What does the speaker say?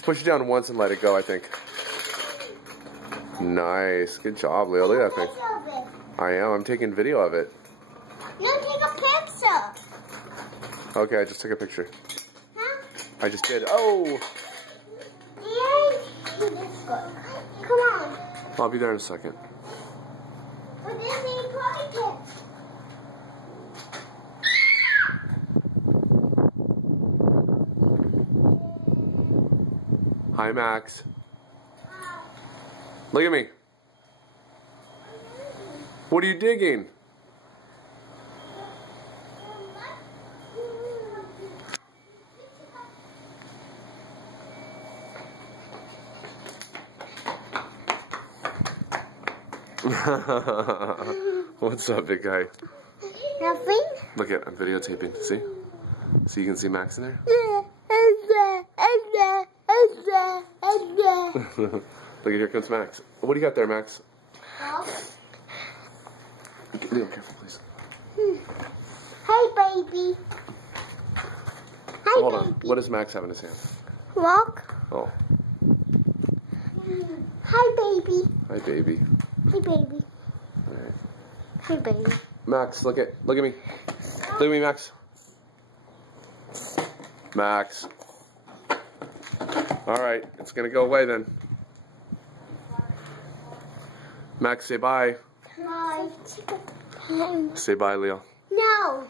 Just push it down once and let it go, I think. Nice. Good job, Leo. Look at that thing. I am. I'm taking video of it. No, take a picture. Okay, I just took a picture. Huh? I just did. Oh! Yay! Come on. I'll be there in a second. What is he pocket? Hi, Max. Look at me. What are you digging? What's up, big guy? Nothing. Look at, I'm videotaping. See? So you can see Max in there? Look at, here comes Max. What do you got there, Max? Leo, careful, please. Hi, baby. Hi, Hold on. baby. What does Max have in his hand? Walk. Oh. Hi, baby. Hi, baby. Hi, baby. All right. Hi, baby. Max, look at me. Look at me, Max. Max. All right, it's gonna go away then. Max, say bye. Bye. Say bye, Leo. No.